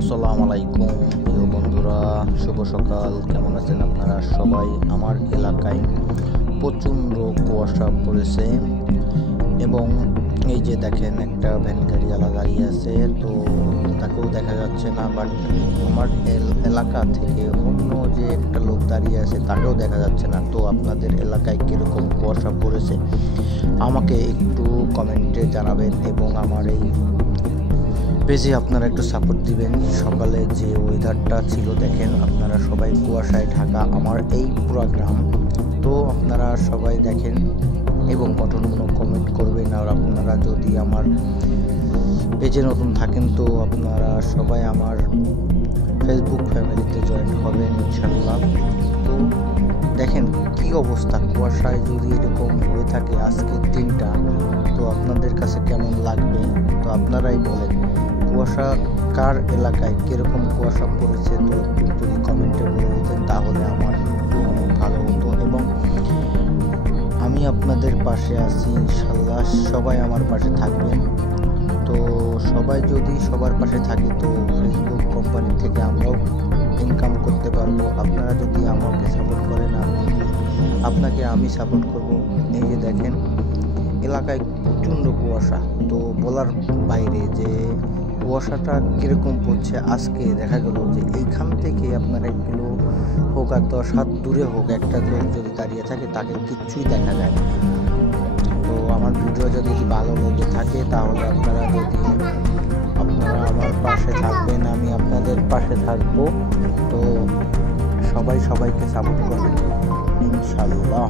আসসালামু আলাইকুম প্রিয় বন্ধুরা, শুভ সকাল। কেমন আছেন আপনারা সবাই? আমার এলাকায় প্রচণ্ড কুয়াশা পড়েছে এবং এই যে দেখেন একটা ভ্যান গাড়িওয়ালা দাঁড়িয়ে আছে, তো তাকেও দেখা যাচ্ছে না। বাট আমার এলাকা থেকে অন্য যে একটা লোক দাঁড়িয়ে আছে তাকেও দেখা যাচ্ছে না। তো আপনাদের এলাকায় কীরকম কুয়াশা পড়েছে আমাকে একটু কমেন্টে জানাবেন এবং আমার এই পেজে আপনারা একটু সাপোর্ট দিবেন। সকালে যে ওয়েদারটা ছিল দেখেন, আপনারা সবাই কুয়াশায় ঢাকা আমার এই পুরো গ্রাম। তো আপনারা সবাই দেখেন এবং কঠোর কমেন্ট করবেন। আর আপনারা যদি আমার পেজে নতুন থাকেন তো আপনারা সবাই আমার ফেসবুক ফ্যামিলিতে জয়েন হবেন ইনশাল্লাহ। তো দেখেন কি অবস্থা, কুয়াশায় যদি এরকম হয়ে থাকে আজকের দিনটা, তো আপনাদের কাছে কেমন লাগবে? তো আপনারাই বলেন, কুয়াশা কার এলাকায় কীরকম কুয়াশা পড়েছে তো একটু যদি কমেন্টে বলে দিতেন তাহলে আমার একটু অনেক ভালো হতো এবং আমি আপনাদের পাশে আছি ইনশাল্লাহ। সবাই আমার পাশে থাকবেন। তো সবাই যদি সবার পাশে থাকে তো ফেসবুক কোম্পানি থেকে আমরাও ইনকাম করতে পারবো। আপনারা যদি আমাকে সাপোর্ট করেন আপনাকে আমি সাপোর্ট করব। এই যে দেখেন এলাকায় প্রচণ্ড কুয়াশা, তো বলার বাইরে যে কুয়াশাটা কীরকম পড়ছে। আজকে দেখা গেল যে এইখান থেকে আপনার 1 কিলো হোক আর 10 হাত দূরে হোক একটা লোক যদি দাঁড়িয়ে থাকে তাকে কিচ্ছুই দেখা যায় না। তো আমার ভিডিও যদি ভালো লেগে থাকে তাহলে আপনারা আমার পাশে থাকবেন, আমি আপনাদের পাশে থাকবো। তো সবাই সবাইকে সাপোর্ট করবেন ইনশাল্লাহ।